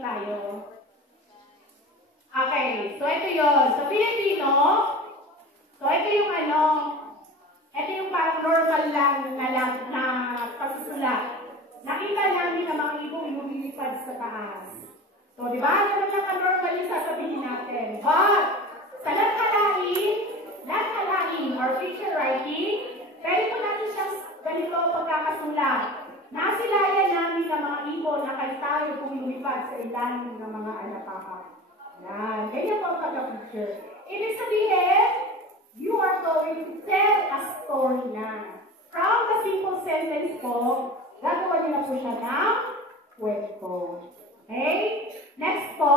tayo. Okay, so ito yun. Sa Filipino, so ito yung ito yung parang normal lang na pagsusulat. Nakita namin na mga ibong lumilipad sa taas. So, di ba? Ganun lang ka-normal yung sasabihin natin. But, sa lathalain or picture writing, pwede po natin siyang ganito pagkakasulat. Nasilayan namin ng mga ibon na kahit tayo kung lumipad sa ilalim ng mga alapakat. Yan. Ganyan po ang pagka-picture. Ibig sabihin, you are going to tell a story na. From the simple sentence po, gagawa niyo na po siya ng kwento. Okay? Next po.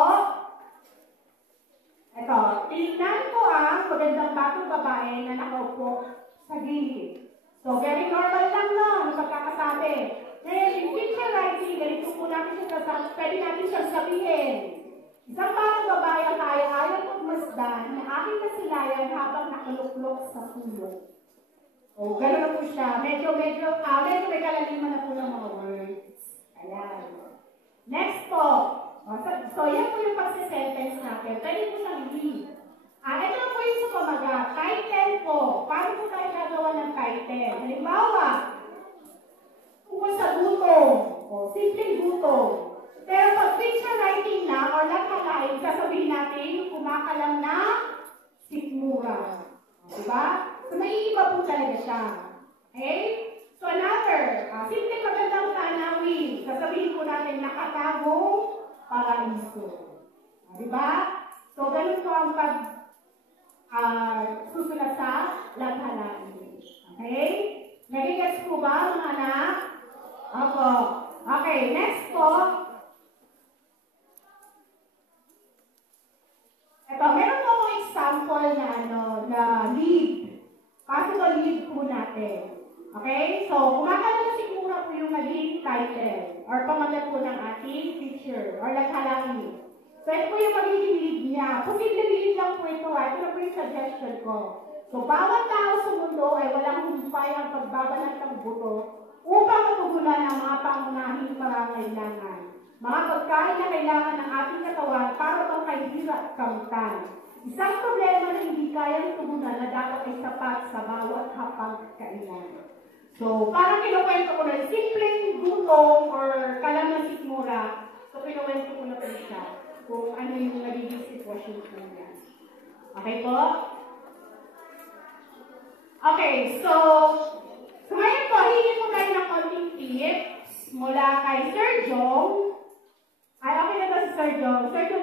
Ito. Tingnan ko ang magandang batong babae na nakaupo sa gilid. So, very normal lang no, pagkakasabi. Ngayon, in picture writing, ganito po natin siya pwede natin siyang sabihin. Isang batong babae ang ayaw pagmasdan na aking kasilayan habang nakaluklok sa pulo. O, gano'n na po siya. Medyo may kalaliman na po ng mga words. Ayan. Next po. So, yan po yung pagsisentence natin. Pwede po siyang lead. Ito po yung sa pamaga. Title po. Paano po tayo gagawa ng title? Halimbawa, tungkol sa gutom. O, simpleng gutom. Pero pag picture writing na or lathalain, sasabihin natin, kumakalam na sikmura. Diba? So, naiiba po talaga siya. Okay? So, another, simple magandang tanawin. Sasabihin po natin, nakatagong paraiso. Diba? So, ganun po ang susulat sa lathalain. Okay? Nagigets po ba, mga anak? Opo. Okay, next po. Ito, meron po akong example na lead. Possible lead po natin. Okay? So, kumakalan na siguro po yung naging title or pamagat po ng ating picture or lathalain. So, ito po yung magiging lead niya. Posible lead lang po ito. Ito na po yung suggestion ko. So, bawat tao sa mundo ay walang humpay ang pagbabanat ng buto upang matugunan ang mga pangunahing pangangailangan. Mga pagkain na kailangan ng ating katawan para bang kahihirap at kamutan. Isang problema na hindi kayang tugunan na dapat ay sapat sa bawat hapang kailangan. So, parang kinukwento ko na simpleng gutom or kalam ng sikmura. So, kinukwento ko na po siya kung ano yung nagiging sitwasyon po niya. Okay po? Okay, so ngayon po, hindi po tayo ng konting tips mula kay Sir Jong. Ay, okay na ba si Sir Jong? Sir Jong,